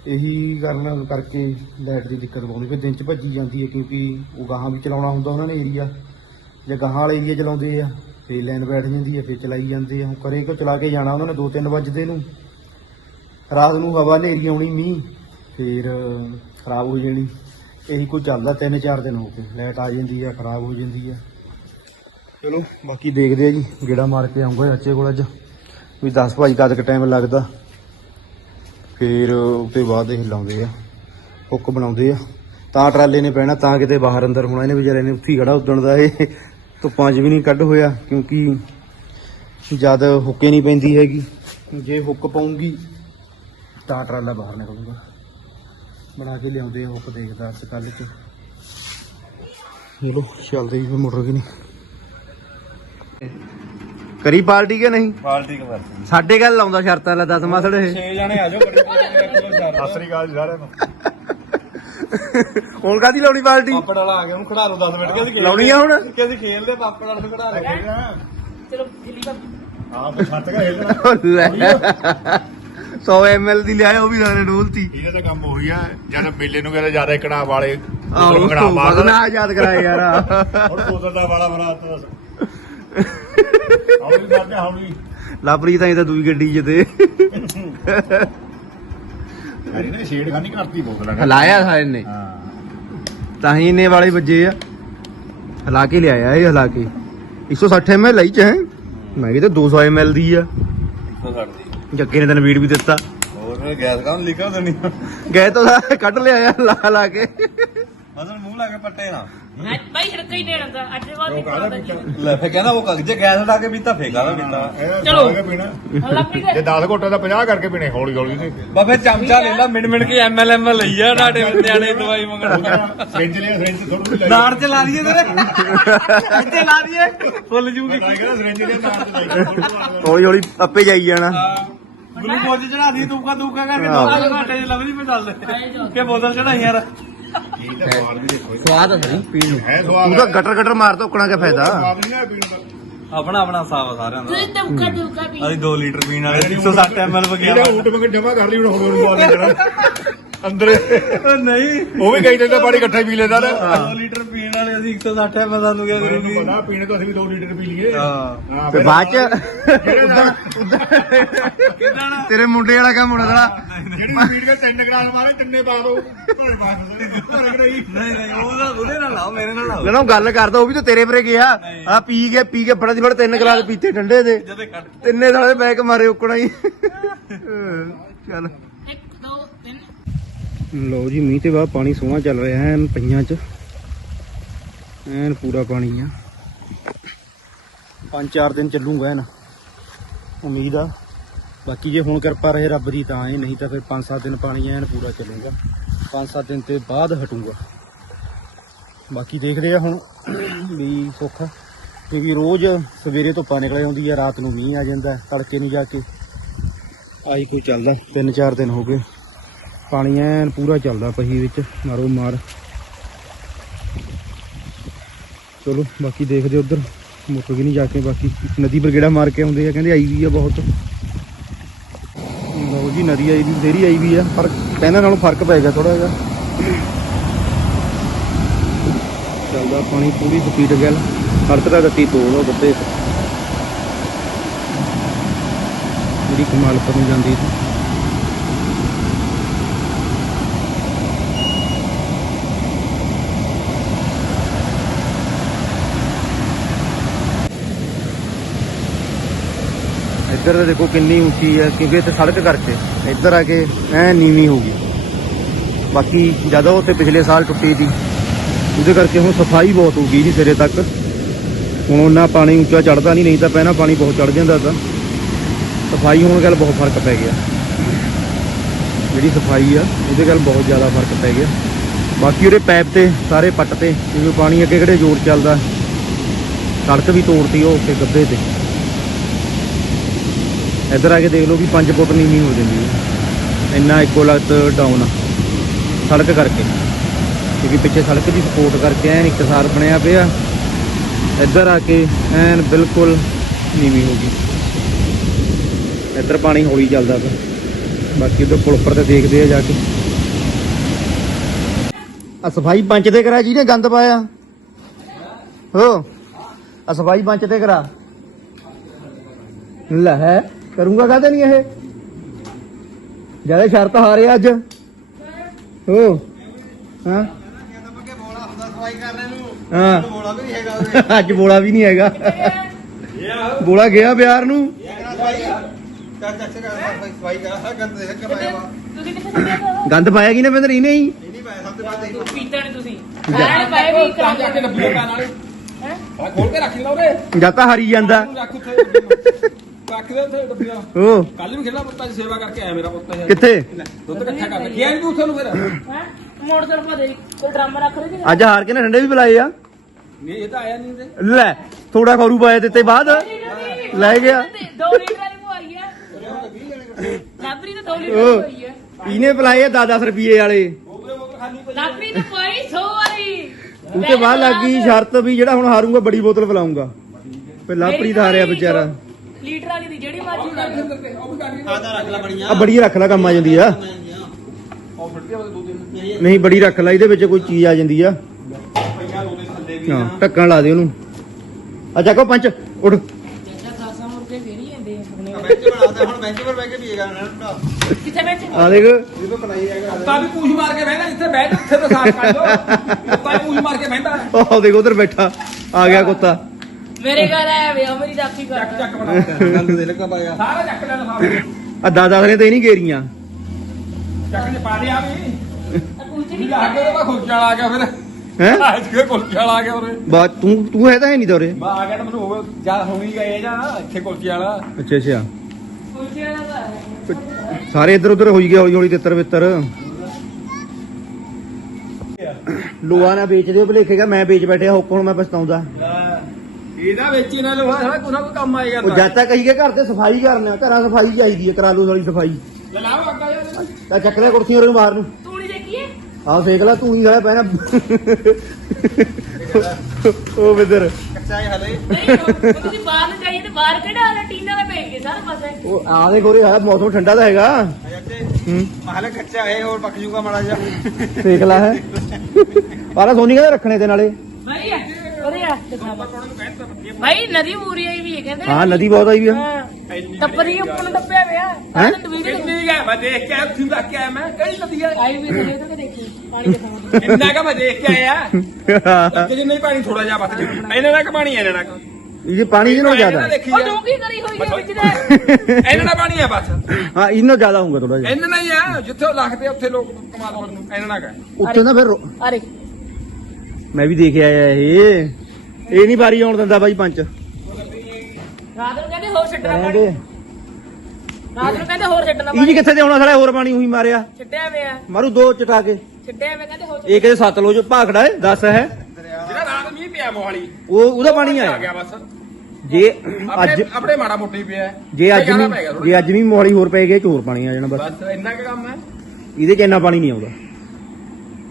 ਇਹੀ ਕਾਰਨ ਕਰਕੇ ਲਾਈਟ ਦੀ ਦਿੱਕਤ ਆਉਂਦੀ ਫਿਰ ਦਿਨ ਚ ਭੱਜੀ ਜਾਂਦੀ ਹੈ ਕਿਉਂਕਿ ਉਹ ਗਾਹਾਂ ਵੀ ਚਲਾਉਣਾ ਹੁੰਦਾ ਉਹਨਾਂ ਨੇ ਏਰੀਆ ਜਾਂ ਗਾਹਾਂ ਵਾਲੇ ਏਰੀਆ ਚਲਾਉਂਦੇ ਆ ਤੇ ਲਾਈਨ ਬੈਠ ਜਾਂਦੀ ਹੈ, ਫਿਰ ਚਲਾਈ ਜਾਂਦੇ ਆ। ਹੁਣ ਕਰੇ ਕੋ ਚਲਾ ਕੇ ਜਾਣਾ ਉਹਨਾਂ ਨੇ? 2-3 ਵਜੇ ਨੂੰ। ਰਾਤ ਨੂੰ ਹਵਾ ਹਨੇਰੀ ਆਉਣੀ ਮੀਂਹ, ਫਿਰ ਖਰਾਬ ਹੋ ਜਾਣੀ। ਇਹੀ ਕੁਝ ਚੱਲਦਾ ਤਿੰਨ ਚਾਰ ਦਿਨ ਹੋ ਗਏ। ਲਾਈਟ ਆ ਜਾਂਦੀ ਆ, ਖਰਾਬ ਹੋ ਜਾਂਦੀ ਆ। ਚਲੋ, ਬਾਕੀ ਦੇਖਦੇ ਆ ਜੀ। ਗੇੜਾ ਮਾਰ ਕੇ ਆਉਂਗਾ ਚਾਚੇ ਕੋਲ ਅੱਜ। ਵੀ 10 ਭਾਈ ਕਦ ਕ ਟਾਈਮ ਲੱਗਦਾ। ਫਿਰ, ਉਹਦੇ ਬਾਅਦ ਇਹ ਲਾਉਂਦੇ ਆ। ਹੁੱਕ ਬਣਾਉਂਦੇ ਆ। ਤਾਂ ਟਰਾਲੇ ਨੇ ਪੈਣਾ, ਤਾਂ ਕਿਤੇ ਬਾਹਰ ਅੰਦਰ ਹੋਣਾ। ਇਹਨੇ ਵਿਚਾਰੇ ਨੇ ਉੱਥੇ ਹੀ ਖੜਾ ਉਦਣ ਦਾ ਇਹ। ਧੁੱਪਾਂ 'ਚ ਵੀ ਨਹੀਂ ਕੱਢ ਹੋਇਆ ਕਿਉਂਕਿ ਜਦ ਹੁੱਕੇ ਨਹੀਂ ਪੈਂਦੀ ਹੈਗੀ। ਜੇ ਹੁੱਕ ਪਾਉਂਗੀ ਤਾਂ ਟਰਾਲਾ ਬਾਹਰ ਨਿਕਲੂਗਾ। ਬਣਾ ਕੇ ਲਿਆਉਂਦੇ ਆ ਹੁੱਕ ਦੇਖਦਾ ਅੱਜ ਕੱਲ੍ਹ ਚ। ਚਲੋ ਚੱਲਦੇ ਵੀ ਫਿਰ ਮੋਟਰ ਕਿ ਨਹੀਂ। ਕਰੀ ਪਾਰਟੀ ਕਿ ਨਹੀਂ? ਪਾਰਟੀ ਕੇ ਵਰਤੀ? ਸਾਡੇ ਗੱਲ ਲਾਉਂਦਾ ਸ਼ਰਤਾਂ ਲੈ 10 ਮਸੜ ਇਹ। 6 ਜਣੇ ਆ ਜਾਓ ਸਤਿ ਸ੍ਰੀ ਅਕਾਲ ਜੀ ਸਾਰਿਆਂ ਨੂੰ। ਹੁਣ ਕਾਦੀ ਲਾਉਣੀ ਪਾਰਟੀ? ਪਾਪੜ ਵਾਲਾ ਆ ਗਿਆ ਉਹਨੂੰ ਖੜਾ ਲਓ 10 ਮਿੰਟ ਕਿਹਦੀ ਲਾਉਣੀ ਆ ਹੁਣ? ਕਿਹਦੀ ਖੇਲਦੇ ਪਾਪੜ ਵਾਲੇ ਨੂੰ ਖੜਾ ਲੈ ਚਲੋ ਦਾ ਹਾਂ ਮੈਂ ਛੱਤ ਕਾ ਖੇਲਣਾ 100 ml ਦੀ ਲਿਆਇਆ ਉਹ ਵੀ ਲਾਣੇ ਡੋਲਤੀ ਇਹਦਾ ਤਾਂ ਕੰਮ ਉਹੀ ਆ ਜਦ ਮੇਲੇ ਨੂੰ ਕਹਿੰਦੇ ਜ਼ਿਆਦਾ ਕੜਾ ਵਾਲੇ ਆਹੋ ਕੜਾ ਮਾਰਦਾ। ਬਦਨਾ ਯਾਦ ਕਰਾਏ ਯਾਰ। ਹੁਣ ਬੋਤਲ ਦਾ ਵਾਲਾ ਬਣਾ ਤਾ ਦੱਸ ਹੌਲੀ ਕਰਦੇ ਹੌਲੀ ਲਾਪਰੀ ਤਾਂ ਇਹ ਤਾਂ ਦੂਈ ਗੱਡੀ 'ਚ ਤੇ ਖਾਨੀ ਕਰਤੀ ਬੋਤਲਾਂ ਹਲਾਇਆ ਸਾਰੇ ਨੇ। ਹਾਂ। ਤਾਂ ਹੀ ਇੰਨੇ ਵਾਲੇ ਵੱਜੇ ਆ। ਹਲਾ ਕੇ ਲਿਆਇਆ ਇਹ ਹਲਾ ਕੇ। 160 ml ਲਈ ਚ ਹੈ? ਮੈਂ ਕਿਹਾ 200 ml ਦੀ ਆ। 160 ਦੀ। ਜੱਗੇ ਨੇ ਤੈਨੂੰ ਵੀਡ ਵੀ ਦਿੱਤਾ। ਹੋਰ ਗੈਸ ਕੰਮ ਲਿਖਾ ਦੇਣੀ ਗਏ ਤਾਂ ਕੱਢ ਲਿਆਇਆ ਲਾ ਲਾ ਕੇ। ਮਸਲ ਮੂੰਹ ਲਾ ਕੇ ਪੱਟੇ ਨਾ। ਮੈਂ ਬਾਈ ਛੜਕਾ ਹੀ ਦੇਣਾ ਦਾ ਅੱਜ ਬਾਅਦ ਨਹੀਂ ਲੈ ਫੇ ਕਹਿੰਦਾ ਉਹ ਜੇ ਗੈਸ ਲਾ ਕੇ ਪੀਤਾ ਫੇਕਾ ਦਾ ਪੀਤਾ? ਚਲੋ। ਪੀਣਾ। ਲੱਪੀ ਜੇ 10 ਘੋਟਾ ਦਾ 50 ਕਰਕੇ ਪੀਣੇ ਹੌਲੀ ਹੌਲੀ ਤੇ ਬਾਬੇ ਚਮਚਾ ਲੈ ਲਾ ਮਿੰਟ ਮਿੰਟ ਕੇ ਐਮਐਲ ਐਮਐਲ ਲਈ ਆ ਨਾਟੇ ਨਿਆਣੇ ਦਵਾਈ ਮੰਗਣ? ਫ੍ਰਿਜ ਲਿਆ ਫ੍ਰਿਜ ਥੋੜੀ ਜਿਹੀ ਨਾੜ ਚ ਲਾ ਦਈਏ ਤੇਰੇ? ਇੱਥੇ ਲਾ ਦਈਏ। ਫੁੱਲ ਜੂਗੀ ਮੈਂ ਕਹਿੰਦਾ ਫ੍ਰਿਜ ਲਿਆ ਨਾੜ ਤੇ ਲਾਈ ਹੌਲੀ ਹੌਲੀ ਆਪੇ ਜਾਈ ਜਾਣਾ। ਗਲੂਕੋਜ਼ ਚੜਾ ਦੀ ਤੂਕਾ ਤੂਕਾ ਕਰਕੇ ਦੋ ਘੰਟੇ ਚ ਲੱਭਦੀ ਮੈਂ ਚੱਲਦੇ ਕਿ ਬੋਤਲ ਚੜਾਈ ਯਾਰ। ਇਹ ਤਾਂ ਸਵਾਦ ਵੀ ਦੇਖੋ ਸਵਾਦ ਆ ਸਹੀ ਪੀਣ ਨੂੰ। ਹੈ ਸਵਾਦ। ਤੂੰ ਤਾਂ ਗਟਰ ਗਟਰ ਮਾਰ ਤਾ ਉਕਣਾ ਕੇ ਫਾਇਦਾ? ਸਵਾਦ ਨਹੀਂ ਹੈ ਪੀਣ ਦਾ। ਆਪਣਾ ਆਪਣਾ ਹਿਸਾਬ ਆ ਸਾਰਿਆਂ ਦਾ। ਤੂੰ ਤੁਮਕਾ ਦੁਕਾ ਵੀ ਅਸੀਂ 2 ਲੀਟਰ ਪੀਣ ਵਾਲੇ 160 ਐਮਐਲ ਇਹਦਾ ਵਗਿਆ ਊਟ ਮੰਗ ਜਮਾ ਕਰ ਲਈ ਹੁਣ ਹੋਰ ਨੂੰ ਦੇ ਜਰਾ ਅੰਦਰ। ਨਹੀਂ। ਉਹ ਵੀ ਕਈ ਦਿਨ ਦਾ ਪਾਣੀ ਇਕੱਠਾ ਹੀ ਪੀ ਲੈਂਦਾ ਨਾ। 2 ਲੀਟਰ ਪੀਣ ਵਾਲੇ ਅਸੀਂ 160 ਐਮਐਲ ਸਾਨੂੰ ਕਿਆ ਮੈਨੂੰ ਕਰੂਗੀ। ਪਤਾ ਪੀਣੇ ਤੋਂ ਅਸੀਂ ਵੀ 2 ਲੀਟਰ ਪੀ ਲਈਏ। ਹਾਂ। ਤੇ ਬਾਅਦ ਚ ਨਾਲ- ਤੇਰੇ ਮੁੰਡੇ ਵਾਲਾ ਕੰਮ ਹੋਣਾ ਤੇਰਾ ਜਿਹੜੀ ਸਪੀਡ ਕੇ ਤਿੰਨ ਗਲਾਸ ਮਾਰੇ ਤਿੰਨੇ ਪਾ ਦੋ। ਘਰੇ ਦੋ ਘਰੇ ਨਹੀਂ? ਨਹੀਂ ਉਹਦਾ ਉਹਦੇ ਨਾਲ ਲਾਓ ਮੇਰੇ ਨਾਲ ਲਾਓ ਨਾ ਗੱਲ ਕਰਦਾ ਉਹ ਵੀ ਤਾਂ ਤੇਰੇ ਪਰੇ ਗਿਆ। ਆ ਪੀ ਕੇ ਪੀ ਕੇ ਫੜਾ ਦੀ ਫੜ ਤਿੰਨ ਗਲਾਸ ਪੀਤੇ ਠੰਡੇ ਦੇ। ਤਿੰਨੇ ਸਾਲੇ ਬੈਕ ਮਾਰੇ ਉਕਣਾ ਹੀ। ਚੱਲ। ਲਓ ਜੀ, ਮੀਂਹ ਤੇ ਬਾਅਦ ਪਾਣੀ ਸੋਹਣਾ ਚੱਲ ਰਿਹਾ ਹੈ, ਐਨ ਪਈਆਂ ਚ। ਐਨ ਪੂਰਾ ਪਾਣੀ ਆ। ਪੰਜ ਚਾਰ ਦਿਨ ਚੱਲੂਗਾ ਐਨ, ਉਮੀਦ ਆ। ਬਾਕੀ ਜੇ ਹੁਣ ਕਿਰਪਾ ਰਹੇ ਰੱਬ ਦੀ ਤਾਂ ਇਹ ਨਹੀਂ ਤਾਂ ਫਿਰ 5-7 ਦਿਨ ਪਾਣੀ ਐਨ ਪੂਰਾ ਚੱਲੂਗਾ। 5-7 ਦਿਨ ਤੇ ਬਾਅਦ ਹਟੂਗਾ। ਬਾਕੀ ਦੇਖਦੇ ਆ ਹੁਣ ਵੀ ਸੁੱਖ। ਕਿਉਂਕਿ ਰੋਜ਼ ਸਵੇਰੇ ਧੁੱਪਾਂ ਨਿਕਲ ਆਉਂਦੀ ਆ, ਰਾਤ ਨੂੰ ਮੀਂਹ ਆ ਜਾਂਦਾ, ਤੜਕੇ ਨਹੀਂ ਜਾ ਕੇ। ਆਈ ਕੋਈ ਚੱਲਦਾ 3-4 ਦਿਨ ਹੋ ਗਏ। ਪਾਣੀ ਐਨ ਪੂਰਾ ਚੱਲਦਾ ਪਹੀ ਵਿੱਚ, ਮਾਰੋ ਮਾਰ। ਚਲੋ, ਬਾਕੀ ਦੇਖਦੇ ਉਧਰ। ਮੁੱਕ ਵੀ ਨਹੀਂ ਜਾ ਕੇ ਬਾਕੀ। ਨਦੀ ਪਰ ਗੇੜਾ ਮਾਰ ਕੇ ਆਉਂਦੇ ਆ, ਕਹਿੰਦੇ ਆਈ ਵੀ ਆ ਬਹੁਤ। ਲਓ ਜੀ, ਨਦੀ ਆਈ ਵੀ, ਬਥੇਰੀ ਆਈ ਵੀ ਆ, ਪਰ ਪਹਿਲਾਂ ਨਾਲੋਂ ਫ਼ਰਕ ਪੈ ਗਿਆ ਥੋੜਾ ਜਿਹਾ। ਚੱਲਦਾ ਪਾਣੀ ਪੂਰੀ ਸਪੀਡ ਗੱਲ ਹਰ ਤਰ੍ਹਾਂ ਗੱਤੀ ਤੋੜ ਉਹ ਜਿਹੜੀ ਕਮਾਲ ਪਰ ਨੂੰ ਜਾਂਦੀ ਸੀ। ਇੱਧਰ ਤਾਂ ਦੇਖੋ ਕਿੰਨੀ ਉੱਚੀ ਹੈ, ਕਿਉਂਕਿ ਇੱਥੇ ਸੜਕ ਕਰਕੇ ਇੱਧਰ ਆ ਕੇ ਐ ਨੀਵੀਂ ਹੋ ਗਈ। ਬਾਕੀ ਜਦੋਂ ਉੱਥੇ ਪਿਛਲੇ ਸਾਲ ਟੁੱਟੀ ਸੀ, ਉਹਦੇ ਕਰਕੇ ਹੁਣ ਸਫ਼ਾਈ ਬਹੁਤ ਹੋ ਗਈ ਜੀ ਸਿਰੇ ਤੱਕ। ਹੁਣ ਉਹਨਾਂ ਪਾਣੀ ਉੱਚਾ ਚੜਦਾ ਨਹੀਂ ਨਹੀਂ ਤਾਂ ਪਹਿਲਾਂ ਪਾਣੀ ਬਹੁਤ ਚੜ ਜਾਂਦਾ ਤਾਂ। ਸਫ਼ਾਈ ਹੋਣ ਗੱਲ ਬਹੁਤ ਫ਼ਰਕ ਪੈ ਗਿਆ। ਜਿਹੜੀ ਸਫ਼ਾਈ ਆ, ਉਹਦੇ ਗੱਲ ਬਹੁਤ ਜ਼ਿਆਦਾ ਫ਼ਰਕ ਪੈ ਗਿਆ। ਬਾਕੀ ਉਹਦੇ ਪੈਪ ਤੇ, ਸਾਰੇ ਪੱਟ ਤੇ, ਕਿਉਂਕਿ ਪਾਣੀ ਅੱਗੇ ਕਿਹੜੇ ਜ਼ੋਰ ਚੱਲਦਾ। ਸੜਕ ਵੀ ਤੋੜਤੀ ਉਹ ਉੱਤੇ ਗੱਬੇ ਤੇ। ਇੱਧਰ ਆ ਕੇ ਦੇਖ ਲਓ ਵੀ 5 ਫੁੱਟ ਨੀਵੀਂ ਹੋ ਜਾਂਦੀ ਹੈ। ਇੰਨਾ ਇੱਕੋ ਲਗਤ ਡਾਊਨ ਆ, ਸੜਕ ਕਰਕੇ। ਕਿਉਂਕਿ ਪਿੱਛੇ ਸੜਕ ਦੀ ਸਪੋਰਟ ਕਰਕੇ ਐਨ ਇੱਕ ਬਣਿਆ ਪਿਆ। ਇੱਧਰ ਆ ਕੇ ਐਨ ਬਿਲਕੁਲ ਨੀਵੀਂ ਹੋ ਗਈ। ਇੱਧਰ ਪਾਣੀ ਹੌਲੀ ਚੱਲਦਾ ਪਿਆ। ਬਾਕੀ ਉਧਰ ਪੁਲ ਉੱਪਰ ਤੇ ਦੇਖਦੇ ਆ ਜਾ ਕੇ। ਆ ਸਫ਼ਾਈ ਪੰਚ ਤੇ ਕਰਾ, ਜਿਹਨੇ ਗੰਦ ਪਾਇਆ। ਹੋ। ਆ ਸਫ਼ਾਈ ਪੰਚ ਤੇ ਕਰਾ। ਲੈ। ਹੈ ਕਰੂੰਗਾ ਕਾਹਦੇ ਨਹੀਂ ਇਹ? ਜ਼ਿਆਦਾ ਸ਼ਰਤ ਹਾਰੇ ਅੱਜ। ਹੋ। ਹਾਂ। ਅੱਜ ਬੋਲਾ ਵੀ ਨਹੀਂ ਹੈਗਾ। ਬੋਲਾ ਗਿਆ ਬਿਆਰ ਨੂੰ। ਗੰਦ ਪਾਇਆ ਤਾ? ਕੀ ਨੇ ਬਿੰਦਰ ਇਹਨੇ ਹੀ ਤੋਂ ਪੀਤਾ ਨਹੀਂ ਤੁਸੀਂ ਸਾਰਿਆਂ ਨੇ ਪਾਏ ਵੀ ਕਰਾ ਚੱਕ ਕੇ ਡੱਬੀਆਂ ਪੈਣ ਵਾਲੇ ਹੈ? ਆ ਖੋਲ ਕੇ ਰੱਖ ਲੈ ਉਹਦੇ ਜਾਂ ਤਾਂ ਹਰੀ ਜਾਂਦਾ ਰੱਖ ਦੇ ਉੱਥੇ ਡੱਬੀਆਂ। ਉਹ ਕੱਲ ਵੀ ਖੇਡਣਾ ਪੁੱਤਾਂ ਦੀ ਸੇਵਾ ਕਰਕੇ ਆਇਆ ਮੇਰਾ ਪੁੱਤ ਇਹ। ਕਿੱਥੇ? ਦੁੱਧ ਇਕੱਠਾ ਕਰ ਰੱਖਿਆ ਨਹੀਂ ਤੂੰ ਉੱਥੇ ਨੂੰ ਫਿਰ? ਹੈ? ਮੋੜ ਕਰ ਪਾ ਦੇ ਕੋਈ ਡਰਾਮਾ ਰੱਖ ਰਹੇ ਜੀ ਅੱਜ ਹਾਰ ਕੇ ਨਾ ਠੰਡੇ ਵੀ ਬੁਲਾਏ ਆ। ਨਹੀਂ ਇਹ ਤਾਂ ਆਇਆ ਨਹੀਂ ਤੇ ਲੈ ਥੋੜਾ ਖਰੂ ਪਾਇਆ ਦਿੱਤੇ ਬਾਅਦ ਲੈ ਗਿਆ। 2 ਲੀਟਰ ਵਾਲੀ ਭੁਆਈ ਹੈ ਲਾਪਰੀ ਤਾਂ 2 ਲੀਟਰ ਉਹ। ਭੁਆਈ ਹੈ ਇਹਨੇ ਬੁਲਾਏ ਆ 10-10 ਰੁਪਏ ਵਾਲੇ। ਲਾਪਰੀ ਤਾਂ ਭੁਆਈ 100 ਵਾਲੀ। ਉਹਦੇ ਬਾਅਦ ਲੱਗ ਗਈ ਸ਼ਰਤ ਵੀ ਜਿਹੜਾ ਹੁਣ ਹਾਰੂਗਾ ਬੜੀ ਬੋਤਲ ਪਿਲਾਉਂਗਾ ਫਿਰ ਲਾਪਰੀਤ ਹਾਰਿਆ ਵਿਚਾਰਾ। ਲੀਟਰ ਵਾਲੀ ਦੀ ਜਿਹੜੀ ਮਰਜ਼ੀ ਕਰ ਲਓ। ਆਦਾ ਰੱਖ ਲੈ ਬੜੀਆਂ ਆ ਬੜੀ ਰੱਖ ਲੈ ਕੰਮ ਆ ਜਾਂਦੀ ਆ। ਉਹ ਉਹਦੇ ਦੋ ਨਹੀਂ ਬੜੀ ਰੱਖ ਲੈ ਇਹਦੇ ਵਿੱਚ ਕੋਈ ਚੀਜ਼ ਆ ਜਾਂਦੀ ਆ। ਪਈਆਂ ਦੋ ਦਿਨ ਥੱਲੇ ਵੀ ਹਾਂ ਢੱਕਣ ਲਾ ਦੇ ਉਹਨੂੰ। ਆ ਚੱਕੋ ਪੰਚ ਉੱਠ। ਜੱਜਾ ਖਾਸਾ ਮੁਰਗੇ ਫੇਰ ਹੀ ਜਾਂਦੇ ਆ ਆਪਣੇ ਬੈਂਚ ਬਣਾਉਂਦਾ ਹੁਣ ਬੈਂਚ ਪਰ ਬਹਿ ਕੇ ਪੀਏਗਾ ਨਾ ਬਣਾ ਕਿੱਥੇ ਵਿੱਚ ਆ ਦੇਖ। ਜਦੋਂ ਬਣਾਈ ਹੈਗਾ। ਕੁੱਤਾ ਵੀ ਪੂਛ ਮਾਰ ਕੇ ਬਹਿੰਦਾ ਜਿੱਥੇ ਬਹਿ ਜਾ ਉੱਥੇ ਤਾਂ ਸਾਫ਼ ਕਰ ਦੋ ਕੁੱਤਾ ਵੀ ਪੂਛ ਮਾਰ ਕੇ ਬਹਿੰਦਾ। ਉਹ ਦੇਖ ਉਧਰ ਬੈਠਾ। ਆ ਗਿਆ ਕੁੱਤਾ। ਮੇਰੇ ਘਰ ਆਇਆ ਵੇ ਉਹ ਮੇਰੀ ਰਾਖੀ ਚੱਕ ਕਰ ਚੱਕ ਬਣਾ ਗੰਦ ਦੇ ਲੱਗਾ ਪਾਇਆ। ਸਾਰਾ ਚੱਕ ਲੈਣਾ ਸਾਫ਼ ਆ ਦਾਦਾ ਨੇ ਤੇ ਨਹੀਂ ਗੇਰੀਆਂ। ਚੱਕ ਚ ਪਾ ਲਿਆ ਵੀ। ਕੁਲਚੀ ਨਹੀਂ ਲਾ ਕੇ ਉਹਦਾ ਖੁਰਚਾ ਵਾਲਾ ਆ ਗਿਆ ਫਿਰ। ਹੈ? ਅੱਜ ਕੇ ਵਾਲਾ ਆ ਗਿਆ ਉਰੇ। ਬਾ ਤੂੰ ਤੂੰ ਹੈ ਤਾਂ ਹੈ ਨਹੀਂ ਤੋਰੇ ਮੈਂ ਆ ਗਿਆ ਤਾਂ ਮੈਨੂੰ ਹੋ ਜਾ ਹੋਣੀ ਗਏ ਜਾਂ ਇੱਥੇ ਕੁਲਚੇ ਵਾਲਾ। ਅੱਛਾ ਅੱਛਾ। ਕੁਲਚੀ ਵਾਲਾ ਹੈ। ਸਾਰੇ ਇੱਧਰ ਉੱਧਰ ਹੋਈ ਹੌਲੀ ਹੌਲੀ ਤਿੱਤਰ ਬਿੱਤਰ। ਲੋਹਾ ਨਾ ਵੇਚ ਦਿਓ ਭਲੇਖੇਗਾ ਮੈਂ ਵੇਚ ਬੈਠਿਆ ਹੁੱਕ ਹੁਣ ਮੈਂ ਪਛਤਾਉਂਦਾ। ਇਹਦਾ ਵੇਚੀ ਨਾ ਲੋਹਾ ਸਾਰਾ ਕੁਨਾ ਕੋਈ ਕੰਮ ਆਏਗਾ ਉਹ ਜਦ ਤੱਕ ਕਹੀਏ ਘਰ ਤੇ ਸਫ਼ਾਈ ਕਰਨਾ ਘਰਾਂ ਸਫ਼ਾਈ ਚਾਹੀਦੀ ਹੈ ਕਰਾ ਲਓ ਸਫ਼ਾਈ। ਲੈ ਲਾਓ ਅੱਗਾ ਯਾਰ ਤਾਂ ਚੱਕ ਲੈ ਕੁਰਸੀਆਂ ਉਹਨੂੰ ਬਾਹਰ ਨੂੰ ਤੂੰ ਨਹੀਂ ਦੇਖੀਏ ਆਹ ਸੇਕ ਲੈ ਤੂੰ ਹੀ ਸਾਲਾ ਪੈਣਾ ਉਹ ਬਿੱਦਰ ਕੱਚਾ ਹੈ ਹਲੇ। ਨਹੀਂ ਤੁਸੀਂ ਬਾਹਰ ਨੂੰ ਜਾਈਏ ਤੇ ਬਾਹਰ ਕਿਹੜਾ ਹਾਲੇ ਟੀਨਾ ਦੇ ਭੇਜ ਕੇ ਸਾਰੇ ਪਾਸੇ। ਉਹ ਆ ਦੇ ਗੋਰੇ ਆ ਮੌਸਮ ਠੰਡਾ ਤਾਂ ਹੈਗਾ। ਹੂੰ। ਮਹਲੇ ਕੱਚਾ ਹੈ ਹੋਰ ਪੱਕ ਜੂਗਾ ਮਾੜਾ ਜਿਹਾ। ਦੇਖ ਲੈ ਹੈ। ਪਾਰਾ ਸੋਨੀ ਕਹਿੰਦੇ ਰੱਖਣੇ ਤੇ ਨਾਲੇ। ਭਾਈ ਉਰੇ ਆ ਦਿਖਾਵਾ। ਭਾਈ ਨਦੀ ਮੂਰੀ ਆਈ ਵੀ ਹੈ ਕਹਿੰਦੇ। ਹਾਂ ਨਦੀ ਬਹੁਤ ਆਈ ਵੀ ਆ। ਹਾਂ ਟੱਪਰੀ ਉੱਪਰ ਨੂੰ ਟੱਪਿਆ ਪਿਆ। ਹੈਂ? ਤਾਂ ਵੀਡੀਓ ਕਿੰਨੀ ਗਿਆ ਮੈਂ ਦੇਖ ਕੇ ਆਇਆ ਤੁਸੀਂ ਦੱਸ ਕੇ ਆਇਆ ਮੈਂ ਕਿਹੜੀ ਨਦੀ ਆ? ਆਈ ਵੀ ਤੇ ਤਾਂ ਦੇਖੀ ਪਾਣੀ ਦੇ ਸਮੁੰਦਰ ਇੰਨਾ ਕਾ ਮੈਂ ਦੇਖ ਕੇ ਆਇਆ। ਅੱਗੇ ਜਿੰਨਾ ਹੀ ਪਾਣੀ ਥੋੜਾ ਜਿਹਾ ਬਚ ਗਿਆ। ਇਹਨਾਂ ਨਾਲ ਪਾਣੀ ਇਹਨਾਂ ਨਾਲ ਇਹ ਜੇ ਪਾਣੀ ਜਿਹਨੂੰ ਜ਼ਿਆਦਾ ਦੇਖੀ ਉਹ ਡੂੰਗੀ ਕਰੀ ਹੋਈ ਹੈ ਵਿੱਚ ਦੇ। ਇਹਨਾਂ ਨਾਲ ਪਾਣੀ ਆ ਬਸ। ਹਾਂ ਇਹਨਾਂ ਜ਼ਿਆਦਾ ਹੋਊਗਾ ਥੋੜਾ ਜਿਹਾ। ਇਹਨਾਂ ਨਾਲ ਹੀ ਆ ਜਿੱਥੇ ਉਹ ਲੱਖਦੇ ਉੱਥੇ ਲੋਕ ਕਮਾਲ ਕਰਨ ਨੂੰ ਇਹਨਾਂ ਨਾਲ ਕਾ ਉੱਥੇ ਨਾ ਫਿਰ ਰੋ- ਅਰੇ ਮੈਂ ਵੀ ਦੇਖ ਆਇਆ ਇਹ। ਇਹ ਨਹੀਂ ਵਾਰੀ ਆਉਣ ਦਿੰਦਾ ਬਾਈ ਪੰਚ ਰਾਤ ਨੂੰ ਕਹਿੰਦੇ ਹੋਰ ਛੱਡਣਾ ਪਾਣੀ ਰਾਤ ਨੂੰ ਕਹਿੰਦੇ ਹੋਰ ਛੱਡਣਾ ਇਹ ਪਾਣੀ ਕਿੱਥੇ ਤੇ ਆਉਣਾ ਸਾਲਾ ਹੋਰ ਪਾਣੀ ਉਹੀ ਮਾਰਿਆ। ਛੱਡਿਆ ਪਿਆ ਮਾਰੂ ਦੋ ਚਟਾ ਕੇ। ਛੱਡਿਆ ਪਿਆ ਕਹਿੰਦੇ ਹੋਰ ਇਹ ਕਿਤੇ ਸਤਲੁਜ ਭਾਖੜਾ ਹੈ 10 ਹੈ। ਜਿਹੜਾ ਰਾਤ ਮੀਂਹ ਪਿਆ ਮੋਹਾਲੀ ਉਹ ਉਹਦਾ ਪਾਣੀ ਆ ਆਇਆ। ਗਿਆ ਬਸ। ਜੇ ਅੱਜ ਆਪਣੇ ਆਪਣੇ ਮਾੜਾ ਮੋਟੀ ਪਿਆ ਜੇ ਅੱਜ ਜ਼ਿਆਦਾ ਵੀ ਪੈ ਗਿਆ ਥੋੜ੍ਹਾ। ਜੇ ਅੱਜ ਵੀ ਮੋਹਾਲੀ ਹੋਰ ਪੈ ਗਏ ਹੋਰ ਪਾਣੀ ਆ ਜਾਣਾ ਬਸ। ਬਸ ਇੰਨਾ ਕੁ ਕੰਮ ਹੈ? ਇਹਦੇ ਚ ਇੰਨਾ ਪਾਣੀ ਨਹੀਂ ਆਉਂਦਾ।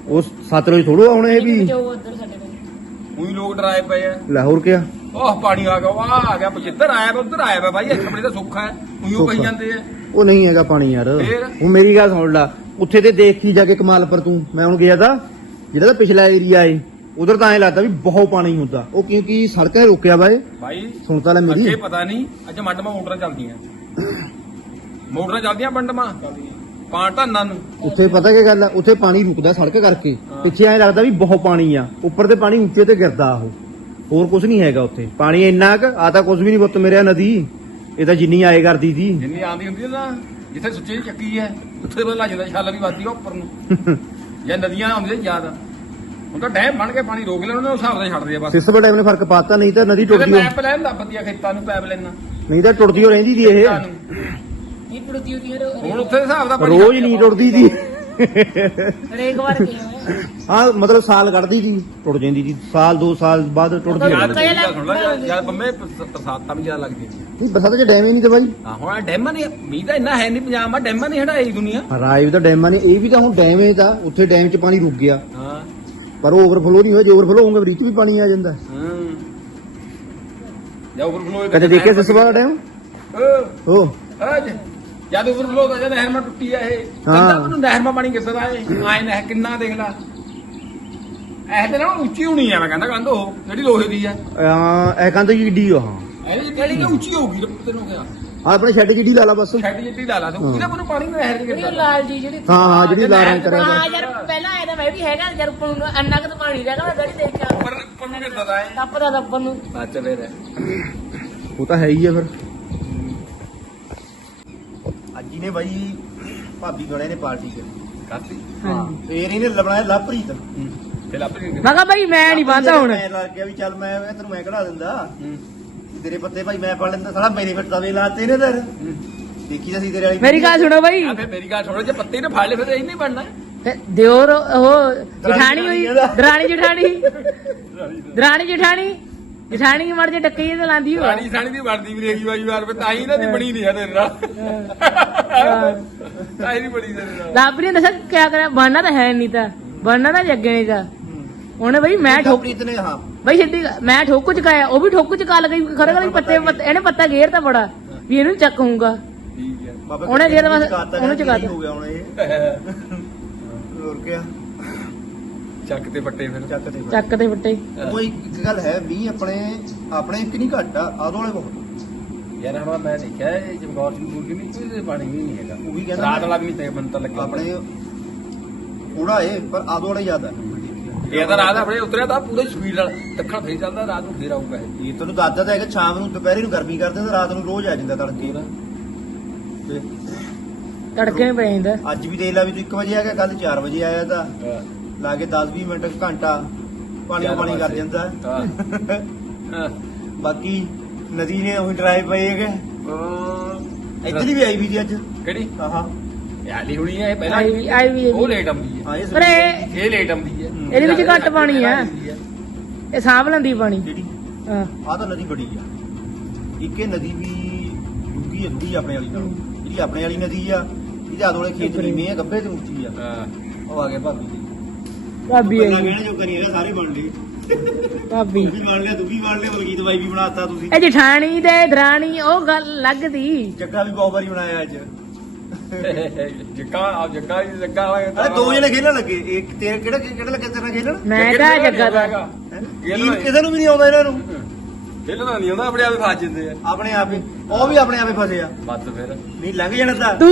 ਉਹ ਸਤਲੁਜ ਥੋੜੋ ਆਉਣਾ ਇਹ ਵੀ। ਜੋ ਉੱਧਰ ਸਾਡੇ ਕੋਲ। ਉਹੀ ਲੋਕ ਡਰਾਏ ਪਏ ਆ। ਲਾਹੌਰ ਕਿਆ? ਉਹ ਪਾਣੀ ਆ ਗਿਆ ਵਾਹ ਆ ਗਿਆ ਜਿੱਧਰ ਆਇਆ ਵਾ ਉਧਰ ਆਇਆ ਵਾ ਭਾਈ ਇੱਥੇ ਬੜੇ ਤਾਂ ਸੁੱਖ ਹੈ ਉਹੀ ਉਹ ਕਹੀ ਸੁੱਖ। ਜਾਂਦੇ ਆ। ਉਹ ਨਹੀਂ ਹੈਗਾ ਪਾਣੀ ਯਾਰ। ਫੇਰ? ਹੁਣ ਮੇਰੀ ਗੱਲ ਸੁਣ ਲੈ ਉੱਥੇ ਤੇ ਦੇਖ ਕੀ ਜਾ ਕੇ ਕਮਾਲਪੁਰ ਤੂੰ। ਮੈਂ ਹੁਣ ਗਿਆ ਤਾਂ ਜਿਹੜਾ ਤਾਂ ਪਿਛਲਾ ਏਰੀਆ ਏ ਉਧਰ ਤਾਂ ਐ ਲੱਗਦਾ ਵੀ ਬਹੁਤ ਪਾਣੀ ਹੁੰਦਾ। ਉਹ ਕਿਉਂਕਿ ਸੜਕਾਂ 'ਤੇ ਰੁਕਿਆ ਵਾ ਇਹ? ਭਾਈ ਸੁਣ ਤਾਂ ਲੈ ਮੇਰੀ। ਅੱਗੇ ਪਤਾ ਨਹੀਂ ਅੱਜ ਮੰਡਮਾ ਮੋਟਰਾਂ ਚੱਲਦੀਆਂ। ਮੋਟਰਾਂ ਚੱਲਦੀਆਂ ਮੰਡਮਾ ਨੂੰ। ਉੱਥੇ ਪਤਾ ਕੀ ਗੱਲ ਆ? ਉੱਥੇ ਪਾਣੀ ਰੁਕਦਾ ਸੜਕ ਕਰਕੇ। ਪਿੱਛੇ ਐ ਲੱਗਦਾ ਵੀ ਬਹੁਤ ਪਾਣੀ ਆ। ਉੱਪਰ ਤੇ ਪਾਣੀ ਉੱਚੇ ਤੇ ਗਿਰਦਾ ਉਹ। ਹੋਰ ਕੁਝ ਨਹੀਂ ਹੈਗਾ ਉੱਥੇ। ਪਾਣੀ ਇੰਨਾ ਕੁ ਆ ਤਾਂ ਕੁਝ ਵੀ ਨਹੀਂ ਬੁੱਤ ਮੇਰਿਆ ਨਦੀ। ਇਹ ਤਾਂ ਜਿੰਨੀ ਆਏ ਕਰਦੀ ਸੀ। ਜਿੰਨੀ ਆਂਦੀ ਹੁੰਦੀ ਨਾ ਜਿੱਥੇ ਸੁੱਚੀ ਚੱਕੀ ਹੈ ਉੱਥੇ ਬਲਾ ਜਾਂਦਾ ਛੱਲ ਵੀ ਵੱਧਦੀ ਆ ਉੱਪਰ ਨੂੰ। ਜਾਂ ਨਦੀਆਂ ਆਉਂਦੀਆਂ ਜ਼ਿਆਦਾ। ਹੁਣ ਤਾਂ ਡੈਮ ਬਣ ਕੇ ਪਾਣੀ ਰੋਕ ਲੈਣ ਉਹਨਾਂ ਉਸ ਹਿਸਾਬ ਨਾਲ ਛੱਡਦੇ ਆ ਬਸ। ਸਿਸਟਮ ਟਾਈਮ ਨੇ ਫ਼ਰਕ ਪਾਤਾ ਨਹੀਂ ਤਾਂ ਨਦੀ ਟੁੱਟਦੀ ਓ- ਪੈਪ ਲੈਣ ਦਾ ਵਧੀਆ ਖੇਤਾਂ ਨੂੰ ਪੈਪ ਲੈਣਾ ਨਹੀਂ ਤਾਂ ਟੁੱਟਦੀ ਓ ਰਹਿੰਦੀ ਸੀ ਇਹ। ਉਹਦੀ ਹੁਣ ਉੱਥੇ ਹਿਸਾਬ ਦਾ ਪਾਣੀ ਰੋਜ਼ ਨਹੀਂ ਟੁੱਟਦੀ ਸੀ ਹਰੇਕ ਵਾਰ ਗਿਆ ਹਾਂ ਮਤਲਬ ਸਾਲ ਕੱਢਦੀ ਸੀ ਟੁੱਟ ਜਾਂਦੀ ਸੀ ਸਾਲ ਦੋ ਸਾਲ ਬਾਅਦ ਟੁੱਟਦੀ ਯਾਦ ਰਹਿੰਦੀ ਕਈ ਲੱਗ- ਸੁਣ ਲੈ ਬਰਸਾਤਾਂ ਵੀ ਜ਼ਿਆਦਾ ਲੱਗਦੀ ਨਹੀਂ ਬਸਾਂ ਚ ਡੈਮ ਹੀ ਨਹੀਂ ਤੇ ਬਾਈ। ਹਾਂ ਹੁਣ ਡੈਮਾਂ ਨਹੀਂ ਮੀਂਹ ਤਾਂ ਇੰਨਾ ਹੈ ਨਹੀਂ ਪੰਜਾਬ ਮਾ ਡੈਮਾਂ ਨਹੀਂ ਹਟਾਈ ਦੁਨੀਆ। ਰਾਜ ਦਾ ਡੈਮਾਂ ਨੇ ਇਹ ਵੀ ਤਾਂ ਹੁਣ ਡੈਮ ਹੈ ਤਾਂ ਉੱਥੇ ਡੈਮ 'ਚ ਪਾਣੀ ਰੁਕ ਗਿਆ। ਹਾਂ। ਪਰ ਓਵਰਫਲੋ ਨਹੀਂ ਹੋਇਆ ਜੇ ਓਵਰਫਲੋ ਹੋਊਗਾ ਬ੍ਰਿਜ 'ਚ ਵੀ ਪਾਣੀ ਆ ਜਾਂਦਾ। ਹਾਂ। ਜਾਂ ਓਵਰਫਲੋ ਕਦੇ ਦੇਖਿਆ ਸਸਵਾ ਡੈਮ? ਓ। ਉਹ ਅੱਜ ਜਦ ਓਵਰਫਲੋ ਦਾ ਜਦ ਨਹਿਰ ਮਾ ਟੁੱਟੀ ਆ ਇਹ। ਹਾਂ। ਕੰਦਾ ਮੈਨੂੰ ਨਹਿਰ ਮਾ ਪਾਣੀ ਦਾ ਇਹ। ਆਏ ਨਹਿਰ ਕਿੰਨਾ ਦੇਖ ਲਾ। ਇਹ ਤੇ ਨਾ ਉੱਚੀ ਹੋਣੀ ਆ ਮੈਂ ਕਹਿੰਦਾ ਕੰਧ ਉਹ ਜਿਹੜੀ ਲੋਹੇ ਦੀ ਆ। ਆ ਇਹ ਕਹਿੰਦਾ ਜੀ ਡੀ ਆ ਹਾਂ ਇਹ ਜਿਹੜੀ ਕਿ ਉੱਚੀ ਹੋਊਗੀ ਤੈਨੂੰ ਕਿਹਾ। ਆਹ ਆਪਣੇ ਸ਼ੈੱਡ ਜਿਹੜੀ ਲਾ ਲਾ ਬਸ। ਛੱਡ ਜਿੱਤੀ ਲਾ ਲਾ ਤੂੰ ਕਿਹਦਾ ਮੈਨੂੰ ਪਾਣੀ ਨਹਿਰ ਦੀ ਜਿਹੜੀ ਕਿੱਥੇ ਲਾਲ ਜੀ ਜਿਹੜੀ ਹਾਂ ਹਾਂ ਜਿਹੜੀ ਲਾ ਰੰਗ ਕਰਿਆ ਹਾਂ। ਯਾਰ ਪਹਿਲਾਂ ਆਇਆ ਤਾਂ ਮੈਂ ਵੀ ਹੈਗਾ ਯਾਰ ਉੱਪਰ ਨੂੰ ਅੰਨਾ ਕੁ ਤਾਂ ਪਾਣੀ ਰਹਿਗਾ ਮੈਂ ਗੜੀ ਦੇਖ ਕੇ ਪਰ ਪਰ ਨੂੰ ਕਿੱਦਾਂ ਦਾ ਹੈ ਟੱਪਦਾ ਦੱਬਣ ਨੂੰ। ਫੇਰ। ਉਹ ਤਾਂ ਹੈ ਹੀ ਆ ਫਿਰ। ਅੱਜ ਹੀ ਨੇ ਬਾਈ ਭਾਬੀ ਗਲੇ ਨੇ ਪਾਰਟੀ ਕਰੀ ਕਾਤੀ ਹਾਂ। ਫੇਰ ਇਹਨੇ ਲਬਣਾ ਲਵਪ੍ਰੀਤ। ਤੇ ਲੱਭ ਕੇ ਮੈਂ ਕਿਹਾ ਭਾਈ ਮੈਂ ਨਹੀਂ ਬਾਂਦਾ ਹੁਣ। ਮੈਂ ਲੱਗ ਗਿਆ ਵੀ ਚੱਲ ਮੈਂ ਇਹ ਤੈਨੂੰ ਮੈਂ ਕਢਾ ਦਿੰਦਾ। ਤੇਰੇ ਪੱਤੇ ਭਾਈ ਮੈਂ ਫੜ ਲੈਂਦਾ ਸਾਲਾ ਮੇਰੇ ਫਿਰ ਤਵੇ ਲਾਤੇ ਨੇ ਦਰ ਦੇਖੀ ਤਾਂ ਸੀ ਤੇਰੇ ਵਾਲੀ ਮੇਰੀ ਗੱਲ ਸੁਣੋ ਭਾਈ ਆ ਫੇਰ ਮੇਰੀ ਗੱਲ ਸੁਣੋ ਜੇ ਪੱਤੇ ਨੇ ਫੜ ਲਏ ਫਿਰ ਇਹ ਨਹੀਂ ਬਣਨਾ। ਫਿਰ ਦਿਓਰ ਉਹ ਜਠਾਣੀ ਹੋਈ ਦਰਾਣੀ ਜਠਾਣੀ। ਦਰਾਣੀ ਜਠਾਣੀ। ਜਠਾਣੀ ਮਰ ਜੇ ਡੱਕੇ ਜੇ ਲਾਂਦੀ ਹੋਆ। ਰਾਣੀ ਸਾਣੀ ਦੀ ਬਣਦੀ ਵੀ ਨਹੀਂ ਹੈਗੀ ਵਾਰੀ ਵਾਰ ਤਾਂ ਹੀ ਨਾ ਦੀ ਬਣੀ ਨਹੀਂ ਹੈ ਤੇਰੇ ਨਾਲ ਤਾਂ ਹੀ ਨਹੀਂ ਬਣੀ ਤੇਰੇ ਨਾਲ ਲਾਪਰੀ ਨੇ ਦੱਸਿਆ ਕਿਆ ਕਰਿਆ? ਬਣਨਾ ਤਾਂ ਹੈ ਨਹੀਂ ਤਾਂ। ਬਣਨਾ ਤਾਂ ਜੱਗੇ ਨੇ ਤਾਂ। ਉਹਨੇ ਭਾਈ ਮੈਂ ਠੋਕ ਲਵਪ੍ਰੀਤ ਨੇ ਹਾਂ। ਭਾਈ ਸਿੱਧੀ ਗੱਲ, ਮੈਂ ਠੋਕੂ ਚਕਾਇਆ ਉਹ ਵੀ ਠੋਕੂ ਚਕਾ ਲਗਈ ਖਰੇ ਖਰੇ ਪੱਤੇ ਪੱਤੇ- ਇਹਨੇ ਪੱਤਾ ਗੇਰ ਤਾਂ ਬੜਾ ਵੀ ਇਹਨੂੰ ਚੱਕੂਗਾ ਠੀਕ ਹੈ। ਬਾਬਾ ਉਹਨੇ ਕਹਿੰਦਾ ਜਿਹੜਾ ਬਸ- ਚੁਕਾਤਾ ਉਹਨੂੰ ਕਹਿੰਦਾ ਚੁਕਾਤਾ। ਹੋ ਗਿਆ ਹੁਣ ਇਹ। ਹੋਰ ਕੀ ਚੱਕ ਤੇ ਪੱਟੇ ਫਿਰ। ਚੱਕ ਤੇ ਚੱਕ ਉਹ ਇੱਕ ਗੱਲ ਹੈ ਵੀ ਆਪਣੇ ਆਪਣੇ ਇੱਕ ਨਹੀਂ ਘੱਟ ਆ ਆਦੋਂ ਵਾਲੇ ਬਹੁਤ। ਯਾਰ ਹੁਣ ਮੈਂ ਦੇਖਿਆ ਇਹ ਜਮਗੌਰ ਸਿੰਘ ਮੁਰਗੀ ਨਹੀਂ ਕੋਈ ਪਾਣੀ ਵੀ ਨਹੀਂ ਹੈਗਾ। ਉਹ ਵੀ ਕਹਿੰਦਾ ਰਾਤ ਵਾਲਾ ਵੀ ਨਹੀਂ ਤੇ ਮਨ ਤਾਂ ਲੱਗਿਆ ਆਪਣੇ ਥੋੜਾ ਏ ਪਰ ਆਦੋਂ ਵਾਲੇ ਜ਼ਿਆਦਾ। ਇਹ ਤਾਂ ਰਾਤ ਆਪਣੇ ਉਤਰਿਆ ਤਾਂ ਪੂਰੇ ਸਪੀਡ ਨਾਲ ਦੱਖਣ ਫੇਰ ਚੱਲਦਾ ਰਾਤ ਨੂੰ ਫੇਰ ਆਊਗਾ ਇਹ। ਇਹ ਤੈਨੂੰ ਦੱਸਦਾ ਤਾਂ ਹੈਗਾ ਸ਼ਾਮ ਨੂੰ ਦੁਪਹਿਰੇ ਨੂੰ ਗਰਮੀ ਕਰਦੇ ਤੇ ਰਾਤ ਨੂੰ ਰੋਜ਼ ਆ ਜਾਂਦਾ ਤੜਕੇ। ਤੇ ਤੜਕੇ ਪੈ ਜਾਂਦਾ। ਅੱਜ ਵੀ ਦੇਖ ਲਾ ਵੀ ਤੂੰ 1 ਵਜੇ ਆ ਗਿਆ ਕੱਲ 4 ਵਜੇ ਆਇਆ ਤਾਂ। ਲਾ ਕੇ 10 20 ਮਿੰਟ ਘੰਟਾ ਪਾਣੀ ਪਾਣੀ ਕਰ। ਜਾਂਦਾ। ਹਾਂ। ਹਾਂ ਬਾਕੀ ਨਦੀ ਨੇ ਉਹੀ ਡਰਾਈਵ ਪਏ ਹੈਗੇ। ਇੱਧਰ ਵੀ ਆਈ ਵੀ ਜੀ ਅੱਜ। ਕਿਹੜੀ? ਆਹਾ। ਯਾਲੀ ਹੁਣੀ ਹੈ ਇਹ ਪਹਿਲਾਂ ਆਈ ਵੀ- ਆਈ ਵੀ- ਉਹ ਲੇਟ ਆਉਂਦੀ ਹੈ। ਹਾਂ ਇਹ ਪਰ ਇਹ ਇਹ ਲੇਟ ਆਉਂਦੀ ਹੈ। ਇਹਦੇ ਵਿੱਚ ਘੱਟ ਪਾਣੀ ਆ ਇਹ ਸਾਂਭ ਲੈਂਦੀ ਪਾਣੀ। ਜਿਹੜੀ ਹਾਂ। ਆਹ ਤਾਂ ਨਦੀ ਬੜੀ ਆ। ਇੱਕ ਇਹ ਨਦੀ ਵੀ ਡੂੰਗੀ ਆ ਥੋੜੀ ਆਪਣੇ ਵਾਲੀ ਨਾਲ। ਜਿਹੜੀ ਆਪਣੇ ਵਾਲੀ ਨਦੀ ਆ ਇਹਦੇ ਆਦੋਲੇ ਖੇਤ ਨੀਵੇਂ ਆ ਗੱਬੇ ਤੇ ਉੱਚੀ ਆ। ਹਾਂ। ਉਹ ਆ ਗਿਆ ਭਾਬੀ ਜੀ ਭਾਬੀ ਪਹਿਲਾਂ ਆਈ। ਕਹਿਣਾ ਜੋ ਕਰੀ ਹੈਗਾ ਸਾਰੇ ਬਣ ਲਏ ਭਾਬੀ। ਤੂੰ ਵੀ ਬਣ ਲਿਆ ਤੂੰ ਵੀ ਬਣ ਲਿਆ ਬਲਗੀਤ ਬਾਈ ਵੀ ਬਣਾਤਾ ਤੁਸੀਂ। ਇਹ ਜਠਾਣੀ ਤੇ ਦਰਾਣੀ ਉਹ ਗੱਲ ਲੱਗਦੀ। ਜੱਗਾ ਵੀ ਬਹੁਤ ਵਾਰੀ ਬਣਾਇਆ ਅੱਜ। ਜੱਗਾ ਆ ਜੱਗਾ ਹੀ ਜੱਗਾ ਹੋਇਆ ਅਰੇ ਦੋ ਜਣੇ ਖੇਲਣ ਲੱਗੇ। ਇੱਕ ਤੇਰੇ ਕਿਹੜਾ ਕਿਹੜਾ ਲੱਗੇ ਤੇਰੇ ਖੇਲਣ? ਮੈਂ ਤਾਂ ਜੱਗਾ ਦਾ। ਹੈਂ? ਇਹ ਕਿਸੇ ਨੂੰ ਵੀ ਨਹੀਂ ਆਉਂਦਾ ਇਹਨਾਂ ਨੂੰ? ਖੇਲਣਾ ਨਹੀਂ ਹੁੰਦਾ ਆਪਣੇ ਆਪ ਫਸ ਜਾਂਦੇ ਆ। ਆਪਣੇ ਆਪ ਹੀ ਉਹ ਵੀ ਆਪਣੇ ਆਪੇ ਫਸੇ ਆ। ਬਸ ਫਿਰ। ਨਹੀਂ ਲੰਘ ਜਾਣਾ ਤਾਂ। ਤੂੰ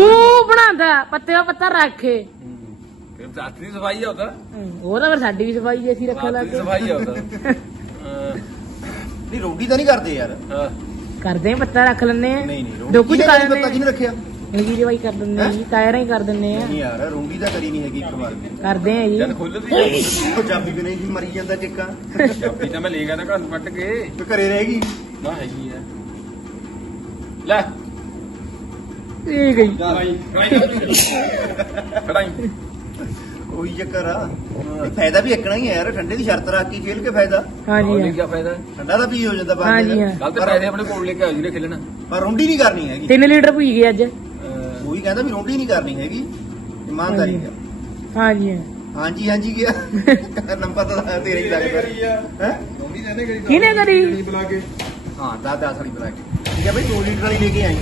ਬਣਾਉਂਦਾ ਪੱਤੇ ਦਾ ਪੱਤਾ ਰੱਖੇ ਫਿਰ ਰਾਤ ਦੀ ਸਫ਼ਾਈ ਆ ਉਹਦਾ ਉਹ ਤਾਂ ਫਿਰ ਸਾਡੀ ਵੀ ਸਫ਼ਾਈ ਜੇ ਅਸੀਂ ਰੱਖਣ ਰਾਤ ਲੱਗ ਦੀ ਪਏ। ਸਫ਼ਾਈ ਆ ਉਹਦਾ ਨਹੀਂ ਰੋਟੀ ਤਾਂ ਨਹੀਂ ਕਰਦੇ ਯਾਰ। ਹਾਂ। ਕਰਦੇ ਆ ਪੱਤਾ ਰੱਖ ਲੈਂਦੇ ਆ। ਨਹੀਂ ਨਹੀਂ ਰੋਟੀ ਡੋਕੂ ਚ ਕਿਹਨੇ ਕਰ ਪਤਾ ਦਿੰਦੇ ਕਿਹਨੇ ਰੱਖਿਆ? ਆ ਜੀ ਜਵਾਈ ਕਰ ਦਿੰਦੇ ਆ ਜੀ ਟਾਇਰਾਂ ਹੀ ਕਰ ਦਿੰਦੇ ਆ। ਨਹੀਂ ਯਾਰ ਰੋਟੀ ਤਾਂ ਕਰੀ ਨਹੀਂ ਹੈਗੀ ਇੱਕ ਵਾਰ। ਵੀ। ਕਰਦੇ ਆ ਜੀ। ਜਦ ਖੁੱਲਦੀ ਉਹ ਚਾਬੀ ਵੀ ਨਹੀਂ ਜੀ ਮਰੀ ਜਾਂਦਾ ਟਿੱਕਾ ਚਾਬੀ ਤਾਂ ਮੈਂ ਲੈ ਗਿਆ ਤਾਂ ਘਰ ਪੱਟ ਕੇ। ਤੇ ਘਰੇ ਰਹੇਗੀ ਨਾ ਹੈਗੀ ਆ। ਲੈ। ਉਹੀ ਚੱਕਰ ਆ। ਇਹ ਫਾਇਦਾ ਵੀ ਇੱਕਣਾ ਹੀ ਹੈ ਯਾਰ ਠੰਡੇ ਦੀ ਸ਼ਰਤ ਰੱਖ ਕੇ ਖੇਲ ਕੇ ਫਾਇਦਾ। ਹਾਂਜੀ ਕੀ ਫਾਇਦਾ? ਠੰਡਾ ਤਾਂ ਪੀ ਹੋ ਜਾਂਦਾ ਹਾਂਜੀ, ਹਾਂ। ਕੱਲ ਤੇ ਪੈਸੇ ਆਪਣੇ ਕੋਲ ਲੈ ਕੇ ਆਓ ਜਿਹੜੇ ਖੇਲਣਾ। ਪਰ ਰੋਂਡੀ ਨਹੀਂ ਕਰਨੀ ਹੈਗੀ। 3 ਲੀਟਰ ਪੀ ਗਏ ਅੱਜ। ਉਹੀ ਕਹਿੰਦਾ ਵੀ ਰੋਂਡੀ ਨਹੀਂ ਕਰਨੀ ਹੈਗੀ। ਇਮਾਨਦਾਰੀ ਹਾਂਜੀ। ਨਾਲ ਹਾਂਜੀ ਹਾਂ। ਹਾਂਜੀ ਹਾਂਜੀ ਗਿਆ ਨੰਬਰ ਤਾਂ ਤੇਰਾ ਹੀ ਲੱਗਦਾ। ਹੈ ਕਿਹਨੇ ਕਰੀ? ਹਾਂ ਦਾ 10 ਵਾਲੀ ਬਣਾ ਕੇ। ਠੀਕ ਹੈ ਬਈ 2 ਲੀਟਰ ਵਾਲੀ ਲੈ ਕੇ ਆਈ।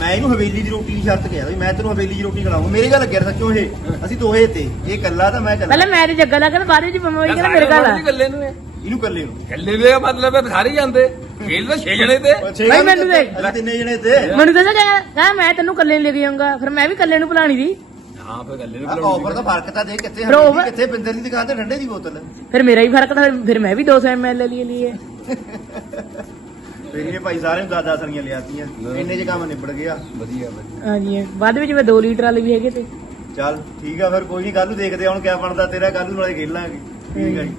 ਮੈਂ ਇਹਨੂੰ ਹਵੇਲੀ ਦੀ ਰੋਟੀ ਦੀ ਸ਼ਰਤ ਕਿਹਾ ਬਈ ਮੈਂ ਤੈਨੂੰ ਹਵੇਲੀ ਦੀ ਰੋਟੀ ਖਿਲਾਉਂਗਾ ਮੇਰੇ ਗੱਲ ਲੱਗਿਆ ਸੱਚੋ ਇਹ। ਅਸੀਂ ਦੋਹੇ ਤੇ। ਇਹ ਕੱਲਾ ਤਾਂ ਮੈਂ ਕੱਲਾ ਪਹਿਲਾਂ ਮੈਂ ਤੇ ਜੱਗਾ ਲੱਗਾ ਬਾਅਦ ਵਿੱਚ ਬੰਮਾ ਕਹਿੰਦਾ ਮੇਰੇ ਘਰ ਆ। ਗੱਲੇ ਨੂੰ ਇਹ। ਇਹਨੂੰ ਕੱਲੇ ਨੂੰ। ਗੱਲੇ ਦੇ ਮਤਲਬ ਹੈ ਸਾਰੇ ਜਾਂਦੇ। ਖੇਲ ਤਾਂ 6 ਜਣੇ ਤੇ। ਭਾਈ ਮੈਨੂੰ ਦੇਖ। ਅਸੀਂ ਤਿੰਨੇ ਜਣੇ ਤੇ। ਮੈਨੂੰ ਦੱਸਿਆ ਕਹਿੰਦਾ ਮੈਂ ਤੈਨੂੰ ਇਕੱਲੇ ਨੂੰ ਲੈ ਕੇ ਜਾਊਂਗਾ ਫਿਰ ਮੈਂ ਵੀ ਇਕੱਲੇ ਨੂੰ ਭੁਲਾਣੀ ਦੀ ਹਾਂ ਫਿਰ ਗੱਲੇ ਨੂੰ ਆਫਰ ਦਾ ਫ਼ਰਕ ਤਾਂ ਦੇ ਕਿੱਥੇ ਹਵੇਲੀ ਕਿੱਥੇ ਬਿੰਦਰ ਦੀ ਦੁਕਾਨ ਤੇ ਠੰਡੇ ਦੀ ਬੋਤਲ। ਫਿਰ ਮੇਰਾ ਹੀ ਫ਼ਰਕ ਤਾਂ ਫਿਰ ਮੈਂ ਵੀ 200 ml ਲੈ ਲਈ ਲਈਏ। ਫਿਰ ਇਹ ਭਾਈ ਸਾਰੇ ਦਾਦਾ ਸਰੀਆਂ ਲਿਆਤੀਆਂ। ਇੰਨੇ ਚ ਕੰਮ ਨਿਬੜ ਗਿਆ। ਵਧੀਆ ਵਧੀਆ। ਹਾਂਜੀ। ਬਾਅਦ ਵਿੱਚ ਮੈਂ 2 ਲੀਟਰ ਵਾਲੇ ਵੀ ਹੈਗੇ ਤੇ। ਚੱਲ ਠੀਕ ਆ ਫਿਰ ਕੋਈ ਨਹੀਂ ਕੱਲ ਨੂੰ ਦੇਖਦੇ ਹਾਂ ਹੁਣ ਕਿਆ ਬਣਦਾ। ਤੇਰਾ ਕੱਲ ਨੂੰ ਨਾਲੇ ਖੇਲਾਂਗੇ। ਠੀਕ ਆ ਜੀ।